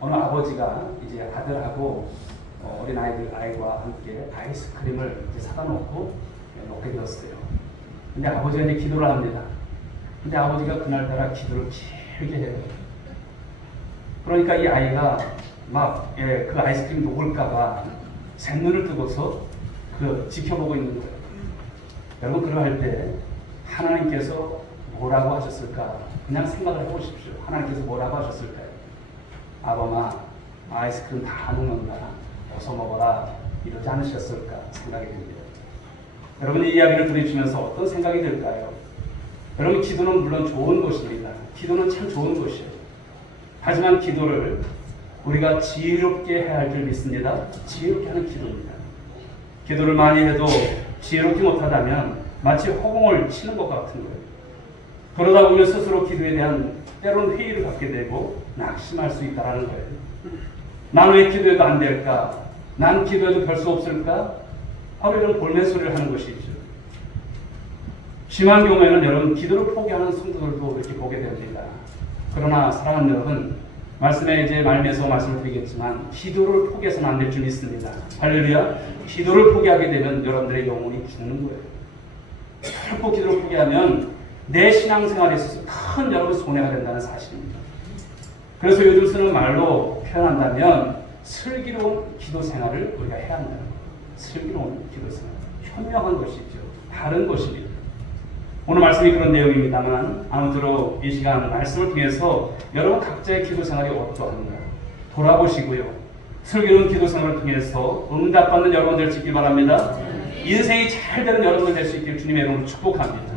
어느 아버지가 이제 아들하고 어린 아이와 함께 아이스크림을 이제 사다 놓고 먹게 되었어요. 근데 아버지가 이제 기도를 합니다. 근데 아버지가 그날따라 기도를 길게 해요. 그러니까 이 아이가 막 그 아이스크림 녹을까봐 샘눈을 뜨고서 지켜보고 있는 거예요. 여러분, 그러할 때 하나님께서 뭐라고 하셨을까? 그냥 생각을 해보십시오. 하나님께서 뭐라고 하셨을까요? 아범아, 아이스크림 다 녹는다. 어서 먹어라. 이러지 않으셨을까 생각이 듭니다. 여러분, 이 이야기를 들으시면서 어떤 생각이 들까요? 여러분, 기도는 물론 좋은 것입니다. 기도는 참 좋은 것이에요. 하지만 기도를 우리가 지혜롭게 해야 할 줄 믿습니다. 지혜롭게 하는 기도입니다. 기도를 많이 해도 지혜롭지 못하다면 마치 허공을 치는 것 같은 거예요. 그러다 보면 스스로 기도에 대한 때로는 회의를 갖게 되고 낙심할 수 있다는 거예요. 난 왜 기도해도 안 될까? 난 기도해도 별 수 없을까? 바로 이런 볼멘소리를 하는 것이죠. 심한 경우에는 여러분, 기도를 포기하는 성도들도 이렇게 보게 됩니다. 그러나 사랑하는 여러분, 말씀에 이제 말미에서 말씀을 드리겠지만 기도를 포기해서는 안 될 줄 믿습니다. 할렐루야. 기도를 포기하게 되면 여러분들의 영혼이 죽는 거예요. 결코 기도를 포기하면 내 신앙생활에 있어서 큰 여러분 손해가 된다는 사실입니다. 그래서 요즘 쓰는 말로 표현한다면 슬기로운 기도 생활을 우리가 해야 한다는 거예요. 슬기로운 기도 생활. 현명한 것이죠. 바른 것입니다. 오늘 말씀이 그런 내용입니다만 아무쪼록 이 시간 말씀을 통해서 여러분 각자의 기도 생활이 어떠한가 돌아보시고요. 슬기로운 기도 생활을 통해서 응답받는 여러분 될 수 있길 바랍니다. 인생이 잘 되는 여러분 될 수 있길 주님의 이름으로 축복합니다.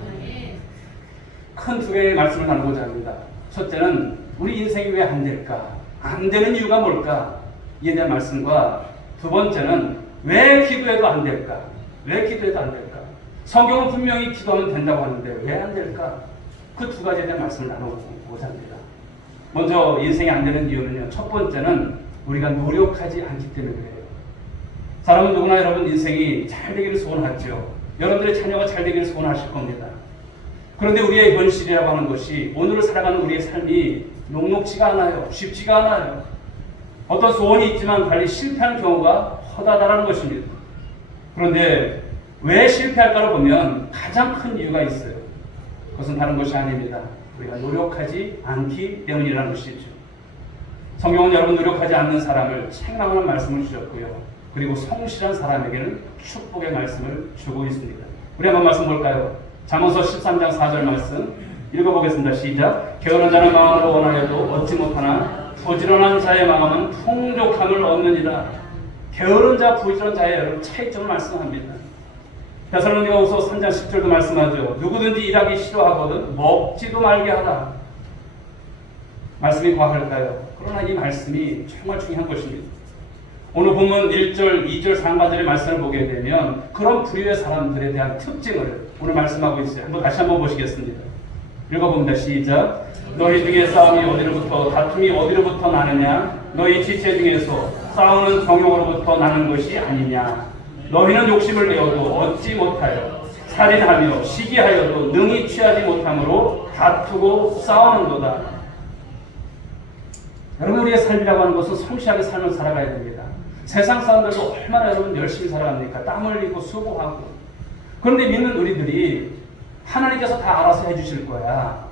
큰 두 개의 말씀을 나누고자 합니다. 첫째는 우리 인생이 왜 안 될까? 안 되는 이유가 뭘까? 이에 대한 말씀과 두 번째는 왜 기도해도 안 될까? 왜 기도해도 안 될까? 성경은 분명히 기도하면 된다고 하는데 왜 안 될까? 그 두 가지에 대한 말씀을 나눠보고자 합니다. 먼저 인생이 안 되는 이유는요. 첫 번째는 우리가 노력하지 않기 때문에 그래요. 사람은 누구나 여러분 인생이 잘 되기를 소원하죠. 여러분들의 자녀가 잘 되기를 소원하실 겁니다. 그런데 우리의 현실이라고 하는 것이 오늘을 살아가는 우리의 삶이 녹록지가 않아요. 쉽지가 않아요. 어떤 소원이 있지만 관리 실패하는 경우가 허다하다는 것입니다. 그런데 왜 실패할까를 보면 가장 큰 이유가 있어요. 그것은 다른 것이 아닙니다. 우리가 노력하지 않기 때문이라는 것이죠. 성경은 여러분 노력하지 않는 사람을 책망하는 말씀을 주셨고요. 그리고 성실한 사람에게는 축복의 말씀을 주고 있습니다. 우리 한번 말씀 볼까요? 잠언서 13장 4절 말씀 읽어보겠습니다. 시작. 게으른 자는 마음으로 원하여도 얻지 못하나 부지런한 자의 마음은 풍족함을 얻느니라. 게으른 자, 부지런한 자의 여러분 차이점을 말씀합니다. 데살로니가후서 3장 10절도 말씀하죠. 누구든지 일하기 싫어하거든 먹지도 말게 하라. 말씀이 과할까요? 그러나 이 말씀이 정말 중요한 것입니다. 오늘 본문 1절, 2절 상반절의 말씀을 보게 되면 그런 부류의 사람들에 대한 특징을 오늘 말씀하고 있어요. 다시 한번 보시겠습니다. 읽어봅니다. 시작. 너희 중에 싸움이 어디로부터 다툼이 어디로부터 나느냐? 너희 지체 중에서 싸우는 정욕으로부터 나는 것이 아니냐? 너희는 욕심을 내어도 얻지 못하여 살인하며 시기하여도 능히 취하지 못함으로 다투고 싸우는도다. 여러분, 우리의 삶이라고 하는 것은 성실하게 삶을 살아가야 됩니다. 세상 사람들도 얼마나 여러분 열심히 살아갑니까? 땀 흘리고 수고하고. 그런데 믿는 우리들이 하나님께서 다 알아서 해주실 거야.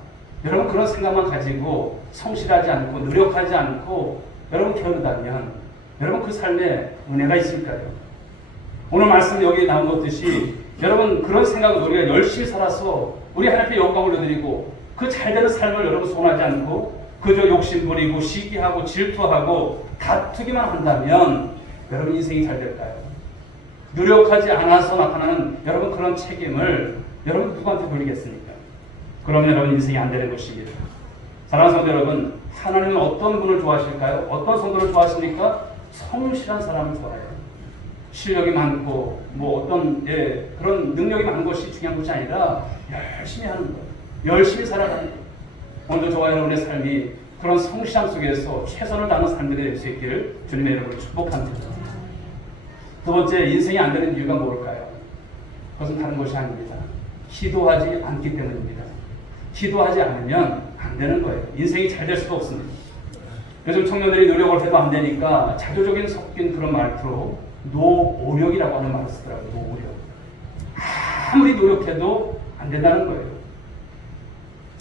여러분, 그런 생각만 가지고 성실하지 않고 노력하지 않고 여러분 게으르다면 여러분 그 삶에 은혜가 있을까요? 오늘 말씀 여기 나온 것듯이 여러분 그런 생각을 우리가 열심히 살아서 우리 하나님께 영광을 올려드리고 그 잘되는 삶을 여러분 소원하지 않고 그저 욕심 부리고 시기하고 질투하고 다투기만 한다면 여러분 인생이 잘 될까요? 노력하지 않아서 나타나는 여러분 그런 책임을 여러분 누구한테 돌리겠습니까? 그러면 여러분 인생이 안 되는 것입니다. 사랑하는 성도 여러분, 하나님은 어떤 분을 좋아하실까요? 어떤 성도를 좋아하십니까? 성실한 사람을 좋아해요. 실력이 많고 어떤 그런 능력이 많은 것이 중요한 것이 아니라 열심히 하는 것, 열심히 살아가는 것. 오늘도 저와 여러분의 삶이 그런 성실함 속에서 최선을 다하는 삶들이 될 수 있기를 주님의 이름으로 축복합니다. 두 번째, 인생이 안 되는 이유가 뭘까요? 그것은 다른 것이 아닙니다. 기도하지 않기 때문입니다. 기도하지 않으면 안 되는 거예요. 인생이 잘 될 수도 없습니다. 요즘 청년들이 노력을 해도 안 되니까 자조적인 섞인 그런 말투로 노오력이라고 하는 말을 쓰더라고요. 노오력. 아무리 노력해도 안 된다는 거예요.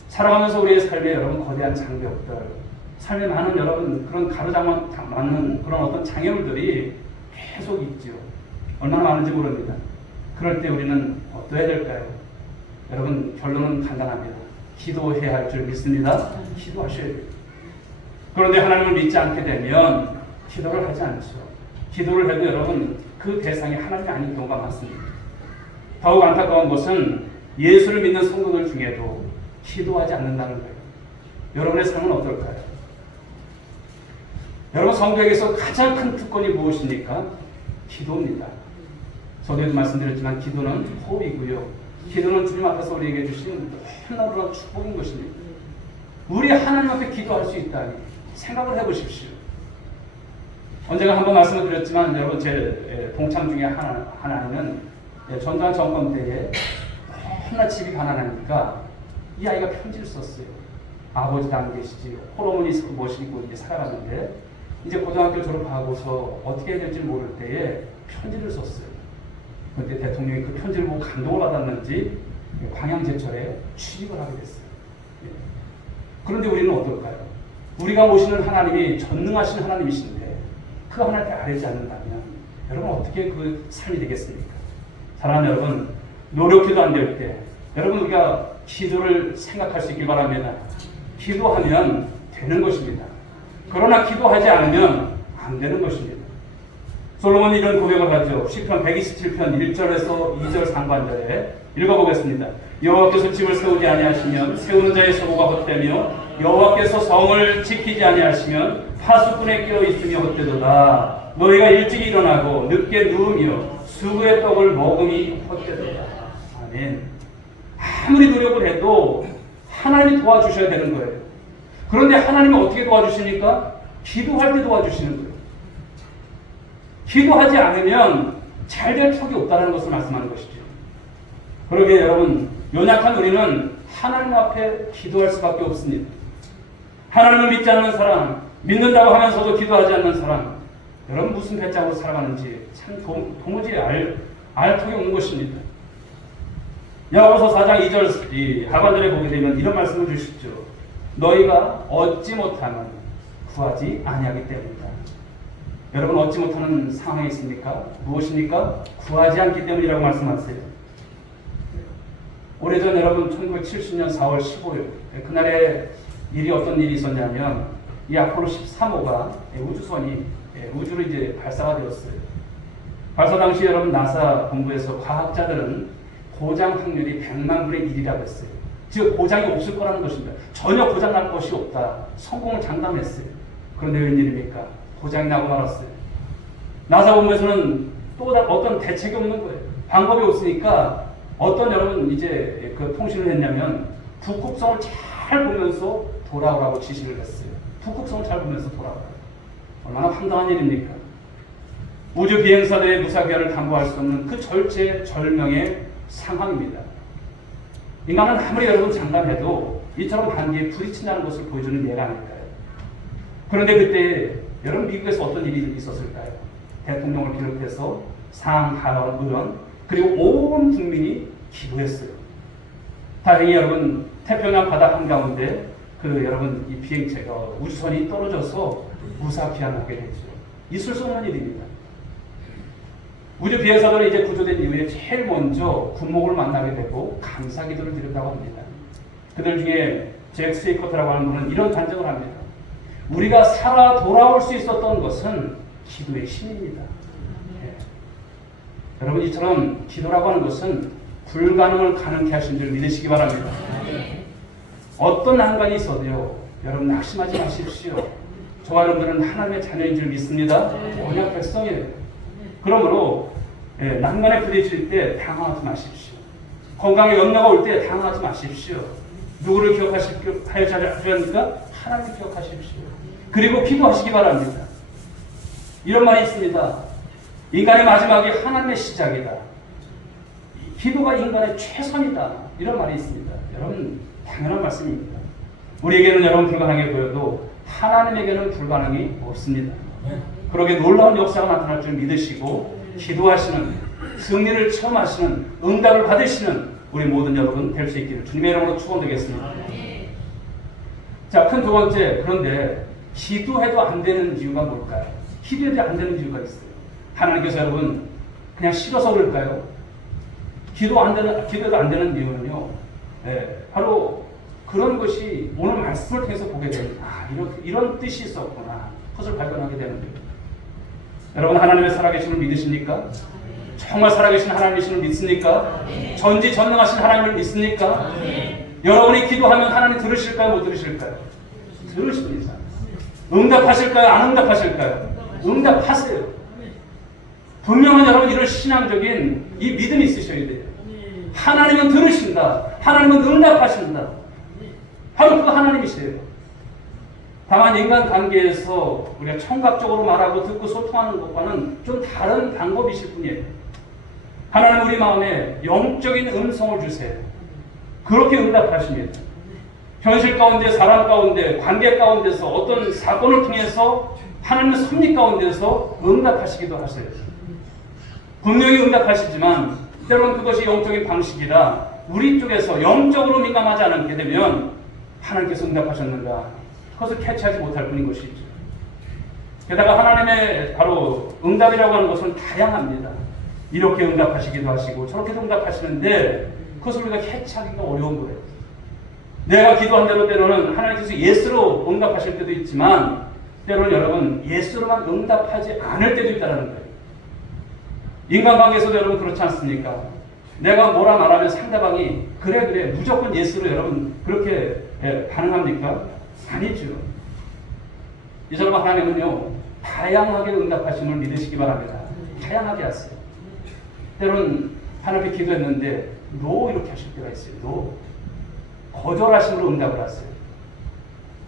살아가면서 우리의 삶에 여러분 거대한 장벽들, 삶에 많은 여러분 그런 가로막는 그런 어떤 장애물들이 계속 있지요. 얼마나 많은지 모릅니다. 그럴 때 우리는 어떠해야 될까요? 여러분 결론은 간단합니다. 기도해야 할 줄 믿습니다. 기도하셔야 돼요. 그런데 하나님을 믿지 않게 되면 기도를 하지 않죠. 기도를 해도 여러분 그 대상이 하나님이 아닌 경우가 많습니다. 더욱 안타까운 것은 예수를 믿는 성도들 중에도 기도하지 않는다는 거예요. 여러분의 삶은 어떨까요? 여러분 성도에게서 가장 큰 특권이 무엇입니까? 기도입니다. 전에도 말씀드렸지만 기도는 호흡이고요. 기도는 주님 앞에서 우리에게 주신 하나로한 축복인 것입니다. 우리 하나님 앞에 기도할 수 있다니 생각을 해보십시오. 언젠가 한번 말씀을 드렸지만 여러분 제 동창 중에 하나는 전두환 정권 때에 너무나 집이 가난하니까 이 아이가 편지를 썼어요. 아버지도 안 계시지 홀어머니 모시고 이제 살아갔는데 이제 고등학교 졸업하고서 어떻게 해야 될지 모를 때에 편지를 썼어요. 그런데 대통령이 그 편지를 보고 감동을 받았는지 광양제철에 취직을 하게 됐어요. 그런데 우리는 어떨까요? 우리가 모시는 하나님이 전능하신 하나님이신데 그 하나님께 아뢰지 않는다면 여러분 어떻게 그 삶이 되겠습니까? 사랑하는 여러분, 노력해도 안 될 때 여러분 우리가 기도를 생각할 수 있길 바랍니다. 기도하면 되는 것입니다. 그러나 기도하지 않으면 안 되는 것입니다. 솔로몬이 이런 고백을 하죠. 시편 127편 1절에서 2절 상반절에 읽어보겠습니다. 여호와께서 집을 세우지 아니하시면 세우는 자의 소고가 헛되며 여호와께서 성을 지키지 아니하시면 파수꾼에 끼어 있으며 헛되도다. 너희가 일찍 일어나고 늦게 누우며 수구의 떡을 먹음이 헛되도다. 아멘. 아무리 노력을 해도 하나님이 도와주셔야 되는 거예요. 그런데 하나님이 어떻게 도와주십니까? 기도할 때 도와주시는 거예요. 기도하지 않으면 잘 될 턱이 없다는 것을 말씀하는 것이죠. 그러기에 여러분 연약한 우리는 하나님 앞에 기도할 수밖에 없습니다. 하나님을 믿지 않는 사람, 믿는다고 하면서도 기도하지 않는 사람, 여러분 무슨 배짱으로 살아가는지 참 도무지 알 턱이 없는 것입니다. 야고보서 4장 2절 하반절에 보게 되면 이런 말씀을 주시죠. 너희가 얻지 못하면 구하지 아니하기 때문이다. 여러분 얻지 못하는 상황이 있습니까? 무엇입니까? 구하지 않기 때문이라고 말씀하세요. 오래전 여러분 1970년 4월 15일 그날에 어떤 일이 있었냐면 이 아폴로 13호가 우주선이 우주로 이제 발사가 되었어요. 발사 당시 여러분 나사 본부에서 과학자들은 고장 확률이 100만 분의 1이라고 했어요. 즉 고장이 없을 거라는 것입니다. 전혀 고장 날 것이 없다. 성공을 장담했어요. 그런데 웬일입니까? 고장이 나고 말았어요. 나사 본부에서는 또 어떤 대책이 없는 거예요. 방법이 없으니까 어떤 여러분 이제 그 통신을 했냐면 북극성을 잘 보면서 돌아오라고 지시를 했어요. 북극성을 잘 보면서 돌아오라고. 얼마나 황당한 일입니까? 우주 비행사들의 무사귀환을 담보할 수 없는 그 절체절명의 상황입니다. 인간은 아무리 여러분 장담해도 이처럼 한기에 불이 친다는 것을 보여주는 예가 아닐까요? 그런데 그때 여러분 미국에서 어떤 일이 있었을까요? 대통령을 비롯해서 상하원 의원 그리고 온 국민이 기도했어요. 다행히 여러분 태평양 바다 한가운데 여러분 이 비행체가 우주선이 떨어져서 무사귀환하게 됐죠. 있을 수 없는 일입니다. 우주 비행사들은 이제 구조된 이후에 제일 먼저 군목을 만나게 되고 감사 기도를 드린다고 합니다. 그들 중에 잭 스위커트라고 하는 분은 이런 단정을 합니다. 우리가 살아 돌아올 수 있었던 것은 기도의 힘입니다. 여러분 이처럼 기도라고 하는 것은 불가능을 가능케 하신 줄 믿으시기 바랍니다. 어떤 난관이 있어도요 여러분 낙심하지 마십시오. 저와 여러분들은 하나님의 자녀인 줄 믿습니다. 언약 백성이에요. 그러므로 난관에 부딪힐 때 당황하지 마십시오. 건강에 염려가 올 때 당황하지 마십시오. 누구를 기억하셔야 합니까? 하나님을 기억하십시오. 그리고 기도하시기 바랍니다. 이런 말이 있습니다. 인간의 마지막이 하나님의 시작이다. 기도가 인간의 최선이다. 이런 말이 있습니다. 여러분 당연한 말씀입니다. 우리에게는 여러분 불가능해 보여도 하나님에게는 불가능이 없습니다. 그러게 놀라운 역사가 나타날 줄 믿으시고 기도하시는, 승리를 체험하시는, 응답을 받으시는 우리 모든 여러분 될 수 있기를 주님의 이름으로 축원드리겠습니다. 자, 큰 두 번째, 그런데 기도해도 안 되는 이유가 뭘까요? 기도해도 안 되는 이유가 있어요. 하나님께서 여러분 그냥 싫어서 그럴까요? 기도해도 안 되는 이유는요, 바로 그런 것이 오늘 말씀을 통해서 보게 되는, 이런 뜻이 있었구나, 그것을 발견하게 되는 거예요. 여러분, 하나님의 살아계심을 믿으십니까? 정말 살아계신 하나님이심을 믿습니까? 전지전능하신 하나님을 믿습니까? 여러분이 기도하면 하나님 들으실까요? 못 들으실까요? 들으십니다. 응답하실까요? 안 응답하실까요? 응답하세요. 분명한 여러분 이런 신앙적인 이 믿음이 있으셔야 돼요. 하나님은 들으신다. 하나님은 응답하신다. 바로 그 하나님이세요. 다만 인간관계에서 우리가 청각적으로 말하고 듣고 소통하는 것과는 좀 다른 방법이실 뿐이에요. 하나님 우리 마음에 영적인 음성을 주세요. 그렇게 응답하십니다. 현실 가운데, 사람 가운데, 관계 가운데서 어떤 사건을 통해서 하나님의 섭리 가운데서 응답하시기도 하세요. 분명히 응답하시지만 때로는 그것이 영적인 방식이라 우리 쪽에서 영적으로 민감하지 않게 되면 하나님께서 응답하셨는가, 그것을 캐치하지 못할 뿐인 것이죠. 게다가 하나님의 바로 응답이라고 하는 것은 다양합니다. 이렇게 응답하시기도 하시고 저렇게도 응답하시는데 그것을 우리가 캐치하기가 어려운 거예요. 내가 기도한 대로 때로는 하나님께서 예스로 응답하실 때도 있지만 때로는 여러분 예스로만 응답하지 않을 때도 있다는 거예요. 인간관계에서도 여러분 그렇지 않습니까? 내가 뭐라 말하면 상대방이 그래 무조건 예스로 여러분 그렇게 반응합니까? 아니죠. 이 여러분, 하나님은요 다양하게 응답하심을 믿으시기 바랍니다. 다양하게 하세요. 때로는 하나님께 기도했는데 노 이렇게 하실 때가 있어요. 노. 거절하심으로 응답을 하세요.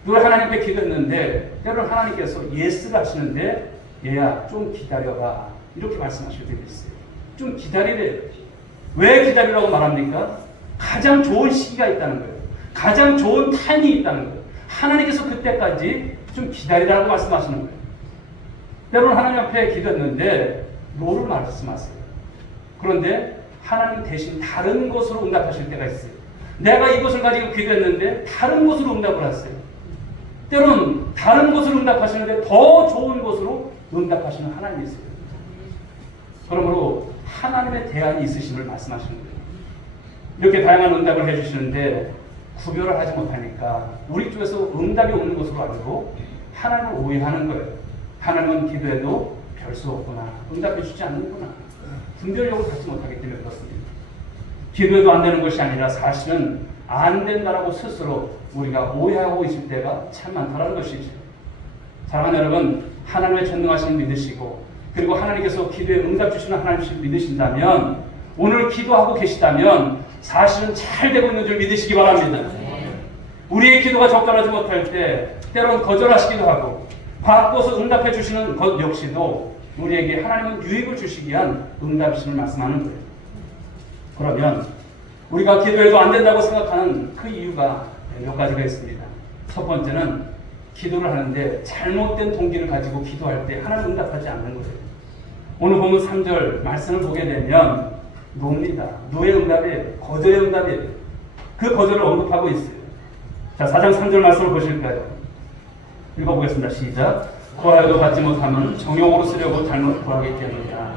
또 하나님께 기도했는데 때로는 하나님께서 예스를 하시는데 얘야 좀 기다려봐 이렇게 말씀하실 때도 있어요. 좀 기다리래. 왜 기다리라고 말합니까? 가장 좋은 시기가 있다는 거예요. 가장 좋은 타이밍이 있다는 거예요. 하나님께서 그때까지 좀 기다리라고 말씀하시는 거예요. 때로는 하나님 앞에 기도했는데 노를 말씀하세요. 그런데 하나님 대신 다른 것으로 응답하실 때가 있어요. 내가 이것을 가지고 기도했는데 다른 것으로 응답을 하세요. 때로는 다른 것으로 응답하시는데 더 좋은 것으로 응답하시는 하나님이 있어요. 그러므로 하나님의 대안이 있으심을 말씀하시는 거예요. 이렇게 다양한 응답을 해주시는데 구별을 하지 못하니까 우리 쪽에서 응답이 없는 것으로 알고 하나님을 오해하는 거예요. 하나님은 기도해도 별 수 없구나, 응답해 주지 않는구나, 분별력을 갖지 못하기 때문에 그렇습니다. 기도해도 안 되는 것이 아니라 사실은 안 된다라고 스스로 우리가 오해하고 있을 때가 참 많다는 것이죠. 사랑하는 여러분, 하나님의 전능하심을 믿으시고 그리고 하나님께서 기도에 응답 주시는 하나님을 믿으신다면, 오늘 기도하고 계시다면 사실은 잘 되고 있는 줄 믿으시기 바랍니다. 우리의 기도가 적절하지 못할 때 때로는 거절하시기도 하고 바꿔서 응답해 주시는 것 역시도 우리에게 하나님은 유익을 주시기 위한 응답이심을 말씀하는 거예요. 그러면 우리가 기도해도 안 된다고 생각하는 그 이유가 몇 가지가 있습니다. 첫 번째는 기도를 하는데 잘못된 동기를 가지고 기도할 때 하나님 응답하지 않는 거예요. 오늘 보면 3절 말씀을 보게 되면 노입니다. 노의 응답이에요. 거절의 응답이에요. 그 거절을 언급하고 있어요. 자, 4장 3절 말씀을 보실까요? 읽어보겠습니다. 시작. 구하여도 받지 못하면 정욕으로 쓰려고 잘못 구하기 때문이다.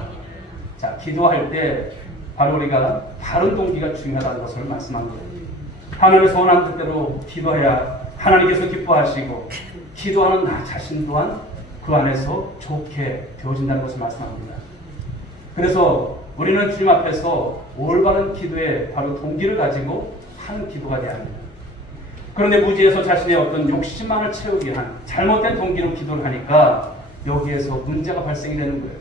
자, 기도할 때 바로 우리가 바른 동기가 중요하다는 것을 말씀한 거예요. 하나님을 소원한 뜻대로 기도해야 하나님께서 기뻐하시고 기도하는 나 자신 또한 그 안에서 좋게 되어진다는 것을 말씀합니다. 그래서 우리는 주님 앞에서 올바른 기도에 바로 동기를 가지고 하는 기도가 돼야 합니다. 그런데 무지에서 자신의 어떤 욕심만을 채우기 위한 잘못된 동기로 기도를 하니까 여기에서 문제가 발생이 되는 거예요.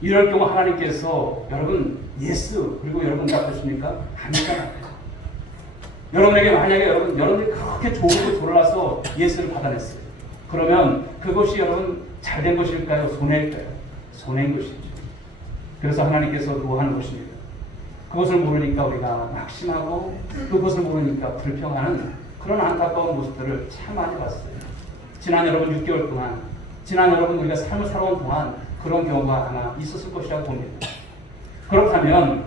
이럴 경우 하나님께서 여러분 예스 그리고 여러분 응답하십니까? 아니잖아요. 여러분에게 만약에 여러분들이 그렇게 좋은 걸 골라서 예스를 받아냈어요. 그러면 그것이 여러분 잘된 것일까요? 손해일까요? 손해인 것이죠. 그래서 하나님께서 노하는 것입니다. 그것을 모르니까 우리가 낙심하고 그것을 모르니까 불평하는 그런 안타까운 모습들을 참 많이 봤어요. 지난 여러분 6개월 동안, 지난 여러분 우리가 삶을 살아온 동안 그런 경우가 아마 있었을 것이라고 봅니다. 그렇다면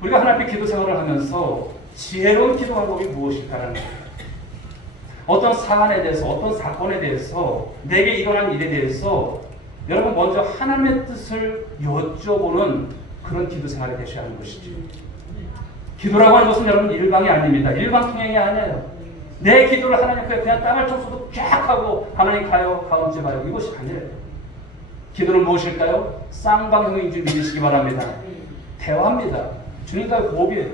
우리가 하나님 앞에 기도 생활을 하면서 지혜로운 기도 방법이 무엇일까라는 거예요. 어떤 사안에 대해서, 어떤 사건에 대해서, 내게 일어난 일에 대해서 여러분 먼저 하나님의 뜻을 여쭤보는 그런 기도 생활이 되셔야 하는 것이죠. 기도라고 하는 것은 여러분 일방이 아닙니다. 일방통행이 아니에요. 내 기도를 하나님 앞에 그냥 땅을 청소도 쫙 하고 하나님 가요, 다음 주에 봐요. 이것이 아니에요. 기도는 무엇일까요? 쌍방향인 줄 믿으시기 바랍니다. 대화입니다. 주님과의 호흡이에요.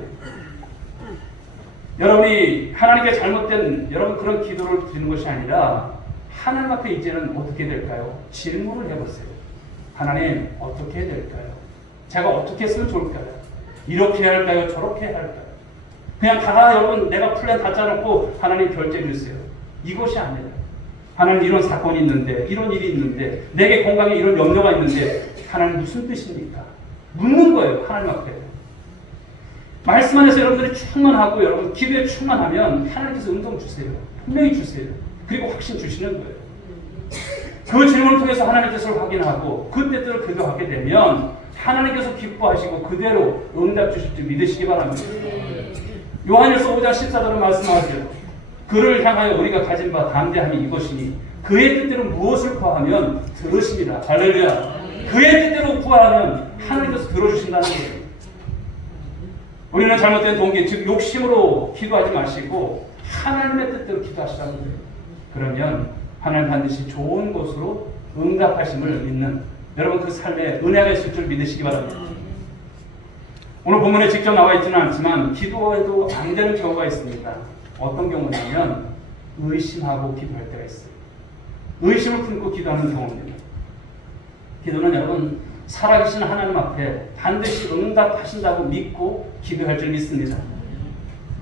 여러분이 하나님께 잘못된 여러분 그런 기도를 드리는 것이 아니라 하나님 앞에 이제는 어떻게 될까요? 질문을 해보세요. 하나님 어떻게 해야 될까요? 제가 어떻게 했으면 좋을까요? 이렇게 해야 할까요? 저렇게 해야 할까요? 그냥 다 여러분 내가 플랜 다 짜놓고 하나님 결제해 주세요. 이것이 아니라 하나님 이런 사건이 있는데 이런 일이 있는데 내게 건강에 이런 염려가 있는데 하나님 무슨 뜻입니까? 묻는 거예요. 하나님 앞에. 말씀 안에서 여러분들이 충만하고 여러분 기도에 충만하면 하나님께서 응답 주세요. 분명히 주세요. 그리고 확신 주시는 거예요. 그 질문을 통해서 하나님의 뜻을 확인하고 그 뜻대로 기도하게 되면 하나님께서 기뻐하시고 그대로 응답 주실 줄 믿으시기 바랍니다. 요한일서 5장 14절은 말씀하세요. 그를 향하여 우리가 가진 바 담대함이 이것이니 그의 뜻대로 무엇을 구하면 들으십니다. 할렐루야. 그의 뜻대로 구하면 하나님께서 들어주신다는 거예요. 우리는 잘못된 동기, 즉 욕심으로 기도하지 마시고 하나님의 뜻대로 기도하시라는 거예요. 그러면 하나님 반드시 좋은 곳으로 응답하심을 믿는 여러분 그 삶에 은혜가 있을 줄 믿으시기 바랍니다. 오늘 본문에 직접 나와 있지는 않지만 기도해도 안 되는 경우가 있습니다. 어떤 경우냐면 의심하고 기도할 때가 있어요. 의심을 품고 기도하는 경우입니다. 기도는 여러분 살아계신 하나님 앞에 반드시 응답하신다고 믿고 기도할 줄 믿습니다.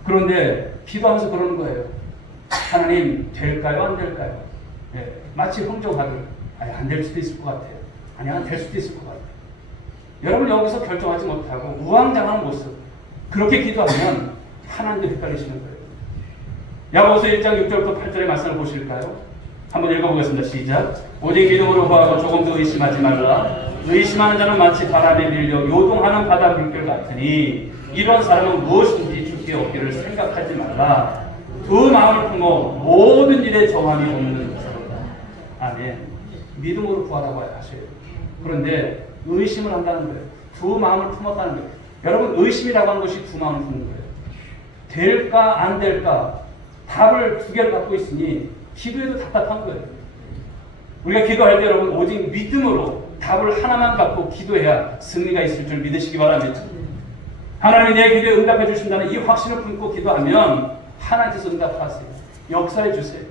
그런데 기도하면서 그러는 거예요. 하나님 될까요? 안 될까요? 네, 마치 흥정하듯 안 될 수도 있을 것 같아요. 아니야 될 수도 있을 것 같아요. 여러분 여기서 결정하지 못하고 우왕좌왕한 모습 그렇게 기도하면 하나님도 헷갈리시는 거예요. 야고보서 1장 6절부터 8절의 말씀을 보실까요? 한번 읽어보겠습니다. 시작. 오직 믿음으로 구하고 조금도 의심하지 말라. 의심하는 자는 마치 바람에 밀려 요동하는 바다 물결 같으니 이런 사람은 무엇인지 주께 얻기를 생각하지 말라. 두 마음을 품어 모든 일에 정함이 없는 것이로다. 아멘. 믿음으로 구하라고 하셔요. 그런데 의심을 한다는 거예요. 두 마음을 품었다는 거예요. 여러분 의심이라고 하는 것이 두 마음을 품는 거예요. 될까 안 될까 답을 두 개를 갖고 있으니 기도해도 답답한 거예요. 우리가 기도할 때 여러분 오직 믿음으로 답을 하나만 갖고 기도해야 승리가 있을 줄 믿으시기 바랍니다. 하나님이 내 기도에 응답해 주신다는 이 확신을 품고 기도하면 하나님께서 응답하세요. 역사해 주세요.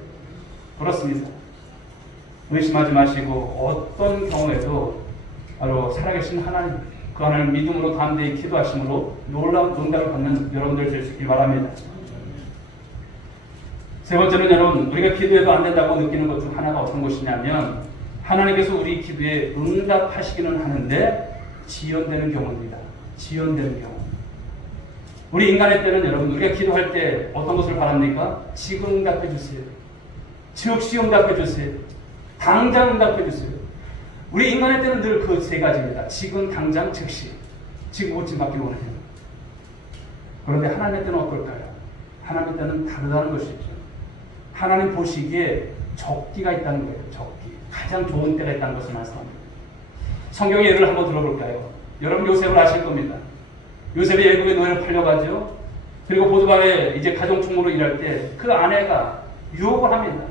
그렇습니다. 의심하지 마시고 어떤 경우에도 바로 살아계신 하나님 그 하나님 믿음으로 담대히 기도하심으로 놀라운 응답을 받는 여러분들 될 수 있길 바랍니다. 세 번째는 여러분 우리가 기도해도 안 된다고 느끼는 것 중 하나가 어떤 것이냐면 하나님께서 우리 기도에 응답하시기는 하는데 지연되는 경우입니다. 지연되는 경우. 우리 인간의 때는 여러분 우리가 기도할 때 어떤 것을 바랍니까? 지금 응답해 주세요. 즉시 응답해 주세요. 당장 응답해 주세요. 우리 인간의 때는 늘 그 세 가지입니다. 지금 당장 즉시. 지금 오지 받기 원해요. 그런데 하나님의 때는 어떨까요? 하나님의 때는 다르다는 것이죠. 하나님 보시기에 적기가 있다는 거예요. 적기. 가장 좋은 때가 있다는 것을 말씀합니다. 성경의 예를 한번 들어볼까요? 여러분 요셉을 아실 겁니다. 요셉이 애굽에 노예로 팔려가죠. 그리고 보드발에 이제 가정총무로 일할 때 그 아내가 유혹을 합니다.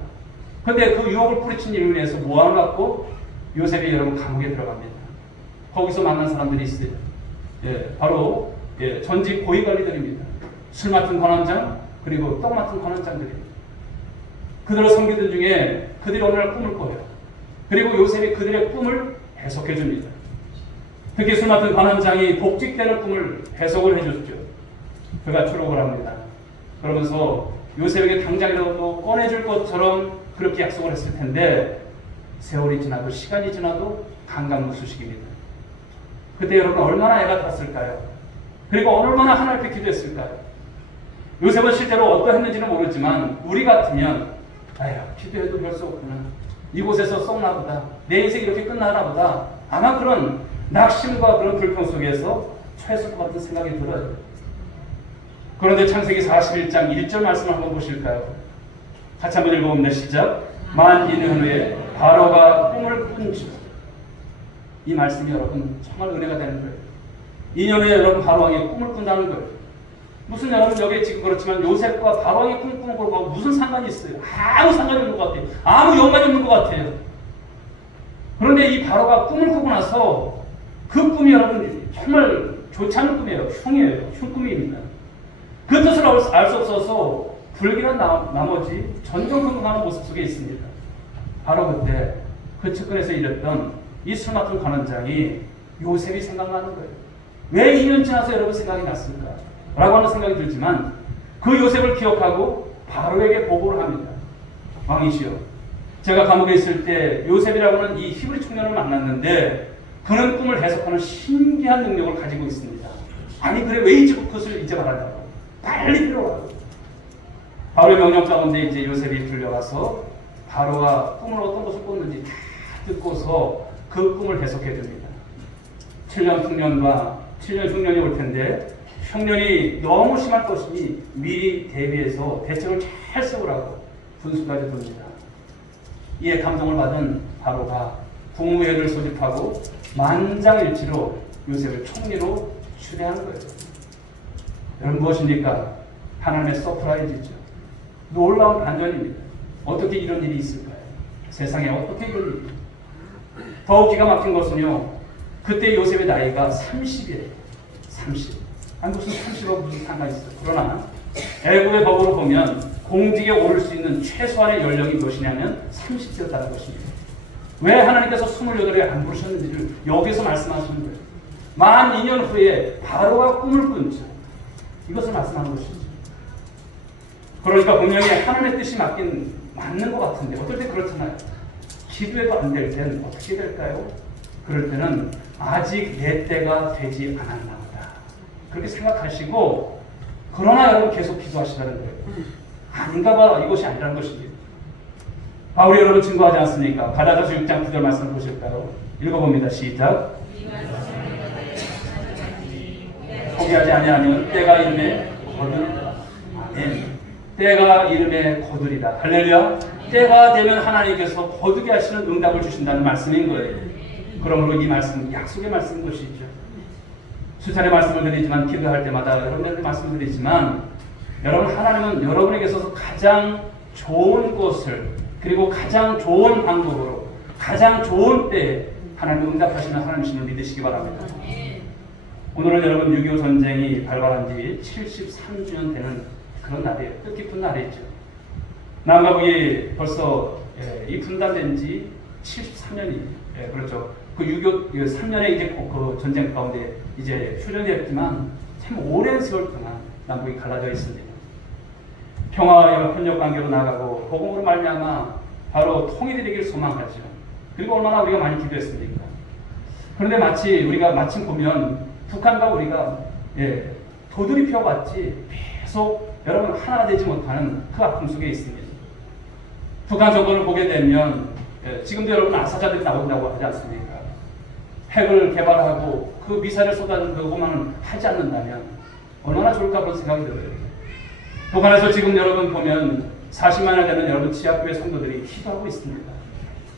그런데 그 유혹을 뿌리친 일로 인해서 모함을 받고 요셉이 여러분 감옥에 들어갑니다. 거기서 만난 사람들이 있어요. 예, 바로 전직 고위관리들입니다. 술 맡은 관원장 그리고 떡 맡은 관원장들입니다. 그들을 섬기던 중에 그들이 어느 날 꿈을 꿔요. 그리고 요셉이 그들의 꿈을 해석해 줍니다. 특히 술 맡은 관원장이 복직되는 꿈을 해석을 해줬죠. 그가 추록을 합니다. 그러면서 요셉에게 당장이라도 꺼내줄 것처럼 그렇게 약속을 했을 텐데 세월이 지나도 시간이 지나도 강간무소식입니다. 그때 여러분 얼마나 애가 탔을까요? 그리고 얼마나 하나님께 기도했을까요? 요셉은 실제로 어떠했는지는 모르지만 우리 같으면 아휴, 기도해도 별 수 없구나. 이곳에서 썩나 보다. 내 인생이 이렇게 끝나나 보다. 아마 그런 낙심과 그런 불평 속에서 처했을 것 같은 생각이 들어요. 그런데 창세기 41장 1절 말씀을 한번 보실까요? 같이 한번 읽어봅니다. 시작. 만 2년 후에 바로가 꿈을 꾼 주. 이 말씀이 여러분 정말 은혜가 되는 거예요. 2년 후에 여러분 바로왕의 꿈을 꾼다는 거예요. 무슨 여러분 여기 지금 그렇지만 요셉과 바로왕의 꿈 꾸는 것과 무슨 상관이 있어요? 아무 상관이 없는 것 같아요. 아무 연관이 없는 것 같아요. 그런데 이 바로가 꿈을 꾸고 나서 그 꿈이 여러분 정말 좋지 않은 꿈이에요. 흉이에요. 흉꿈입니다. 그 뜻을 알 수 없어서 불길한 나머지 전전긍긍하는 모습 속에 있습니다. 바로 그때 그 측근에서 일했던 이 술 맡은 관원장이 요셉이 생각나는 거예요. 왜 2년 지나서 여러분 생각이 났을까? 라고 하는 생각이 들지만 그 요셉을 기억하고 바로에게 보고를 합니다. 왕이시여, 제가 감옥에 있을 때 요셉이라고 하는 이 히브리 청년을 만났는데 그는 꿈을 해석하는 신기한 능력을 가지고 있습니다. 아니 그래 왜 이제 그것을 이제 말한다고? 빨리 들어와. 바로의 명령 가운데 이제 요셉이 불려가서 바로가 꿈을 어떤 것을 꿨는지 다 듣고서 그 꿈을 해석해 줍니다. 7년 흉년이 올 텐데 흉년이 너무 심할 것이니 미리 대비해서 대책을 잘 세우라고 분수까지 돕니다. 이에 감동을 받은 바로가 국무회의를 소집하고 만장일치로 요셉을 총리로 추대한 거예요. 여러분 무엇입니까? 하나님의 서프라이즈죠. 놀라운 반전입니다. 어떻게 이런 일이 있을까요? 세상에 어떻게 이런 일이? 더욱 기가 막힌 것은요. 그때 요셉의 나이가 30이에요. 30. 아니 무슨 30하고 무슨 상관이 있어요. 그러나 애국의 법으로 보면 공직에 오를 수 있는 최소한의 연령이 무엇이냐면 30세였다는 것입니다. 왜 하나님께서 28에 안 부르셨는지를 여기서 말씀하시는 거예요. 만 2년 후에 바로가 꿈을 꾼 자. 이것을 말씀하는 것이죠. 그러니까 분명히 하나님의 뜻이 맞는 것 같은데 어떨 때 그렇잖아요. 기도해도 안 될 때는 어떻게 될까요? 그럴 때는 아직 내 때가 되지 않았나 보다. 그렇게 생각하시고 그러나 여러분 계속 기도하시라는 거예요. 아닌가 봐. 이것이 아니라는 것입니다. 바울이 여러분 증거하지 않습니까? 갈라디아서 6장 9절 말씀 보실까요? 읽어봅니다. 시작. 포기하지 아니하면 때가 이름에 거두리라. 아멘. 때가 이름에 거두리라. 할렐루야. 때가 되면 하나님께서 거두게 하시는 응답을 주신다는 말씀인 거예요. 그러므로 이 말씀 약속의 말씀인 것이죠. 수차례 말씀을 드리지만 기도할 때마다 여러분들에게 말씀을 드리지만 여러분 하나님은 여러분에게 있어서 가장 좋은 것을 그리고 가장 좋은 방법으로 가장 좋은 때에 하나님을 응답하시는 하나님이심을 믿으시기 바랍니다. 오늘은 여러분 6.25 전쟁이 발발한 지 73주년 되는 그런 날이에요. 뜻깊은 날이죠. 남과 북이 벌써 이 분단된 지 73년이에요. 그렇죠. 그 6.25 3년에 이제 그 전쟁 가운데 이제 휴전됐지만 참 오랜 세월 동안 남북이 갈라져 있습니다. 평화와 협력 관계로 나가고 복음으로 말미암아 바로 통일되길 소망하죠. 그리고 얼마나 우리가 많이 기도했습니까? 그런데 마치 우리가 마침 보면 북한과 우리가 도둑이 펴봤지 계속 여러분 하나가 되지 못하는 그 아픔 속에 있습니다. 북한 정권을 보게 되면 지금도 여러분 아사자들이 나온다고 하지 않습니까? 핵을 개발하고 그 미사일을 쏟아주는 그것만은 하지 않는다면 얼마나 좋을까 그런 생각이 들어요. 북한에서 지금 여러분 보면 40만여 되는 여러분 지하교회 성도들이 기도하고 있습니다.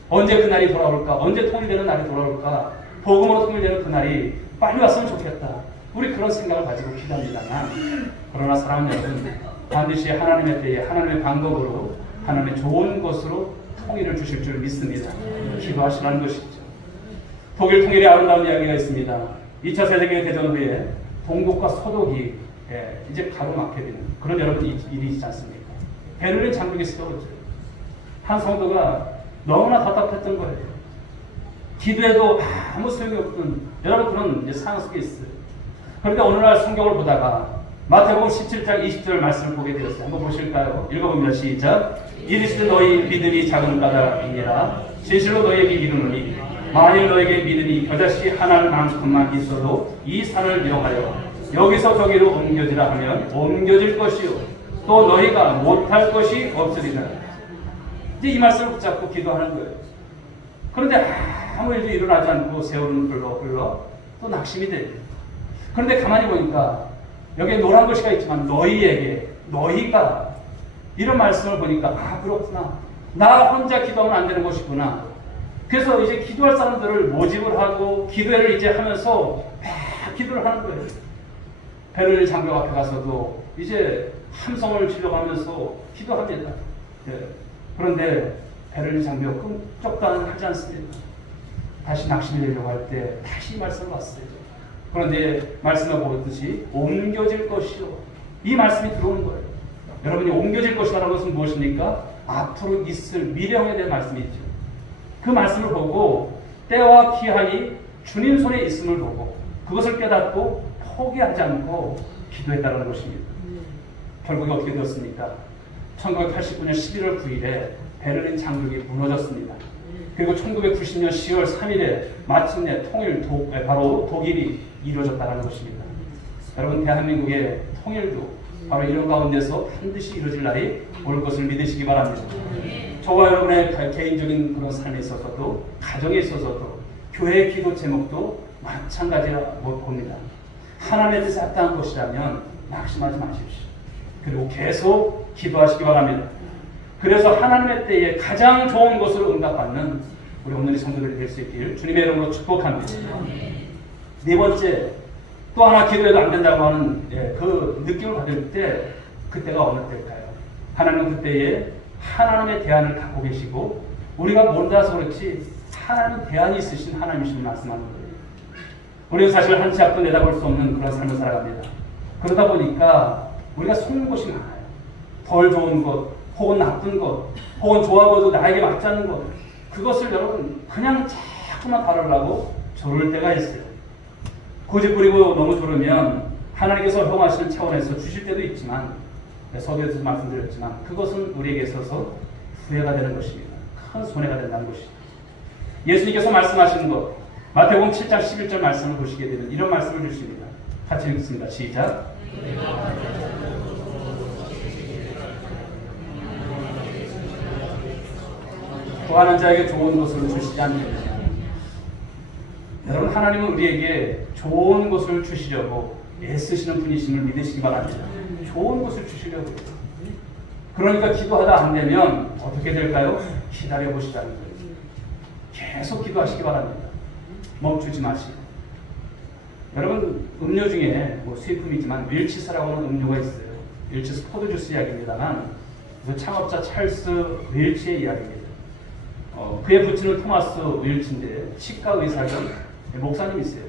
언제 그날이 돌아올까? 언제 통일되는 날이 돌아올까? 복음으로 통일되는 그날이 빨리 왔으면 좋겠다. 우리 그런 생각을 가지고 기도합니다만 그러나 사랑하는 여러분 반드시 하나님의 때에 하나님의 방법으로 하나님의 좋은 것으로 통일을 주실 줄 믿습니다. 기도하시라는 것이죠. 독일 통일의 아름다운 이야기가 있습니다. 2차 세계대전 후에 동독과 서독이 이제 가로막게 되는 그런 여러분 일이 있지 않습니까? 베를린 장벽이 쓰러졌죠. 한 성도가 너무나 답답했던 거예요. 기도해도 아무 소용이 없던 여러분 그런 상황 속에 있어요. 그런데 어느 날 성경을 보다가 마태복음 17장 20절 말씀을 보게 되었어요. 한번 보실까요? 읽어봅니다. 시작. 이르시되 너희 믿음이 작은 까닭이니라. 진실로 너희에게 이르노니 만일 너에게 믿음이 겨자씨 하나만큼만 있어도 이 산을 명하여 여기서 저기로 옮겨지라 하면 옮겨질 것이요 또 너희가 못할 것이 없으리라. 이제 이 말씀을 붙잡고 기도하는 거예요. 그런데 아무 일도 일어나지 않고 세월은 흘러 또 낙심이 돼요. 그런데 가만히 보니까 여기에 노란 글씨가 있지만 너희가 이런 말씀을 보니까 그렇구나. 나 혼자 기도하면 안 되는 것이구나. 그래서 이제 기도할 사람들을 모집을 하고 기도회를 이제 하면서 기도를 하는 거예요. 베를린 장벽 앞에 가서도 이제 함성을 질러가면서 기도합니다. 예. 그런데 베를린 장벽 끔쩍도 하지 않습니다. 다시 낙심이 되려고 할 때 다시 말씀을 봤어요. 그런데 말씀을 보듯이 옮겨질 것이요. 이 말씀이 들어오는 거예요. 여러분이 옮겨질 것이라는 것은 무엇입니까? 앞으로 있을 미래형에 대한 말씀이죠. 그 말씀을 보고 때와 기한이 주님 손에 있음을 보고 그것을 깨닫고 포기하지 않고 기도했다는 것입니다. 결국에 어떻게 되었습니까? 1989년 11월 9일에 베를린 장벽이 무너졌습니다. 그리고 1990년 10월 3일에 마침내 바로 독일이 이루어졌다는 것입니다. 여러분, 대한민국의 통일도 바로 이런 가운데서 반드시 이루어질 날이 올 것을 믿으시기 바랍니다. 저와 여러분의 개인적인 그런 삶에 있어서도, 가정에 있어서도, 교회 기도 제목도 마찬가지라고 봅니다. 하나님의 뜻에 합당한 것이라면 낙심하지 마십시오. 그리고 계속 기도하시기 바랍니다. 그래서 하나님의 때에 가장 좋은 것으로 응답받는 우리 오늘의 성도들이 될 수 있기를 주님의 이름으로 축복합니다. 네 번째, 또 하나 기도해도 안 된다고 하는 그 느낌을 받을 때, 그때가 어느 때일까요? 하나님은 그때에 하나님의 대안을 갖고 계시고 우리가 몰라서 그렇지 하나님은 대안이 있으신 하나님이신 말씀하는 거예요. 우리는 사실 한 치 앞도 내다볼 수 없는 그런 삶을 살아갑니다. 그러다 보니까 우리가 속는 것이 많아요. 덜 좋은 것, 혹은 나쁜 것, 혹은 좋아 보여도 나에게 맞지 않는 것, 그것을 여러분 그냥 자꾸만 다루려고 조를 때가 있어요. 고집 부리고 너무 조르면 하나님께서 허용하시는 차원에서 주실 때도 있지만, 서두에서 말씀드렸지만 그것은 우리에게 있어서 후회가 되는 것입니다. 큰 손해가 된다는 것입니다. 예수님께서 말씀하시는 것, 마태복음 7장 11절 말씀을 보시게 되면 이런 말씀을 주십니다. 같이 읽습니다. 시작. 구하는 자에게 좋은 것을 주시지 않느냐. 여러분, 하나님은 우리에게 좋은 것을 주시려고 애쓰시는 분이심을 믿으시기 바랍니다. 좋은 것을 주시려고 해요. 그러니까 기도하다 안 되면 어떻게 될까요? 기다려 보시라는 거예요. 계속 기도하시기 바랍니다. 멈추지 마시고. 여러분, 음료 중에 수입품이지만 윌치스라고 하는 음료가 있어요. 윌치스 포도주스 이야기입니다만, 그 창업자 찰스 윌치의 이야기입니다. 그의 부친은 토마스 윌치인데 치과 의사겸 목사님이 있어요.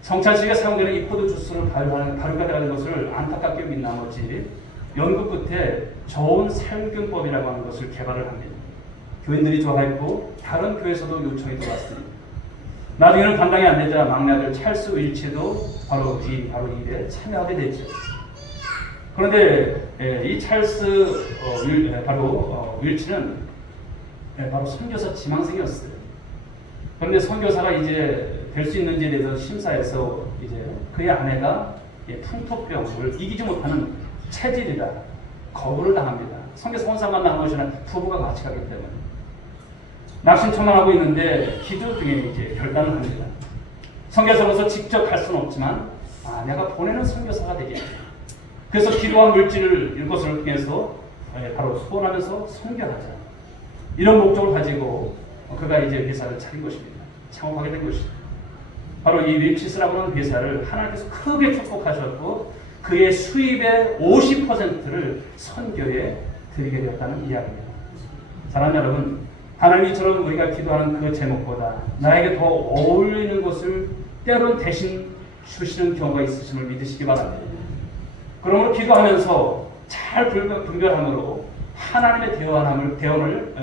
성찬식에 사용되는 이 포도주스를 발효하는 것을 안타깝게 여긴 나머지 연구 끝에 저온 살균법이라고 하는 것을 개발을 합니다. 교인들이 좋아했고 다른 교회에서도 요청이 들어왔습니다. 나중에는 감당이 안 되자 막내 아들 찰스 윌치도 바로 이 일에 참여하게 됐죠. 그런데 이 찰스 윌치는 바로 선교사 지망생이었어요. 그런데 선교사가 이제 될 수 있는지에 대해서 심사해서 이제 그의 아내가 풍토병을 이기지 못하는 체질이다. 거부를 당합니다. 선교사 혼자만 나온 것이 부부가 같이 가기 때문에. 낙심초망하고 있는데 기도 중에 이제 결단을 합니다. 선교사로서 직접 할 수는 없지만 내가 보내는 선교사가 되겠다. 그래서 기도와 물질을 이것을 통해서 바로 소원하면서 선교하자. 이런 목적을 가지고 그가 이제 회사를 차린 것입니다. 창업하게 된 것입니다. 바로 이 윌치스라고 하는 회사를 하나님께서 크게 축복하셨고 그의 수입의 50%를 선교에 드리게 되었다는 이야기입니다. 사랑하는 여러분, 하나님처럼 우리가 기도하는 그 제목보다 나에게 더 어울리는 것을 때론 대신 주시는 경우가 있으심을 믿으시기 바랍니다. 그러므로 기도하면서 잘 분별함으로 하나님의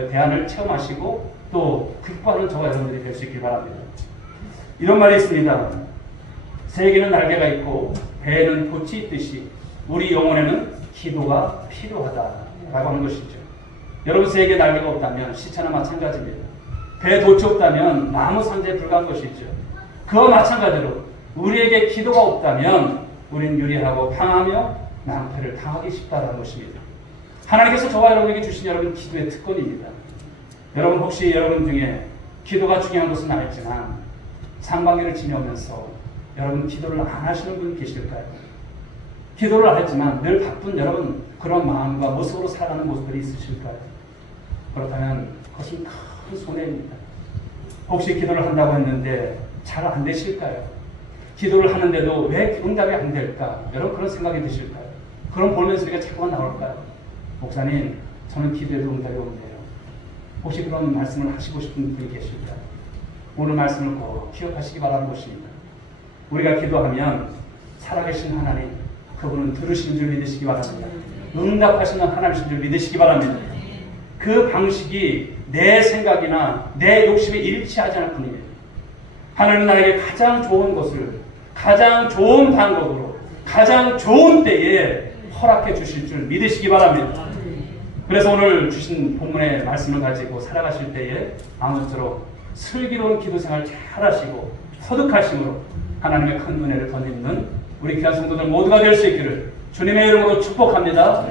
대안을 체험하시고 또 극복하는 저와 여러분들이 될 수 있길 바랍니다. 이런 말이 있습니다. 새에게는 날개가 있고 배에는 돛이 있듯이 우리 영혼에는 기도가 필요하다라고 하는 것이죠. 여러분, 새에게 날개가 없다면 시체나 마찬가지입니다. 배에 돛이 없다면 나무 상자에 불과한 것이죠. 그와 마찬가지로 우리에게 기도가 없다면 우리는 유리하고 방하며 낭패를 당하기 쉽다는 것입니다. 하나님께서 저와 여러분에게 주신 여러분 기도의 특권입니다. 여러분 혹시 여러분 중에 기도가 중요한 것은 알지만 상반기를 지내면서 여러분 기도를 안 하시는 분 계실까요? 기도를 하지만 늘 바쁜 여러분 그런 마음과 모습으로 살아가는 모습들이 있으실까요? 그렇다면 그것은 큰 손해입니다. 혹시 기도를 한다고 했는데 잘 안 되실까요? 기도를 하는데도 왜 응답이 안 될까? 여러분 그런 생각이 드실까요? 그런 볼멘 소리가 자꾸만 나올까요? 목사님, 저는 기도해도 응답이 없네요. 혹시 그런 말씀을 하시고 싶은 분이 계실까요? 오늘 말씀을 꼭 기억하시기 바라는 것입니다. 우리가 기도하면 살아계신 하나님, 그분은 들으신 줄 믿으시기 바랍니다. 응답하시는 하나님이신 줄 믿으시기 바랍니다. 그 방식이 내 생각이나 내 욕심에 일치하지 않을 뿐입니다. 하나님은 나에게 가장 좋은 것을 가장 좋은 방법으로 가장 좋은 때에 허락해 주실 줄 믿으시기 바랍니다. 그래서 오늘 주신 본문의 말씀을 가지고 살아가실 때에 아무쪼록 슬기로운 기도 생활 잘 하시고 소득하심으로 하나님의 큰 은혜를 덧입는 우리 귀한 성도들 모두가 될 수 있기를 주님의 이름으로 축복합니다.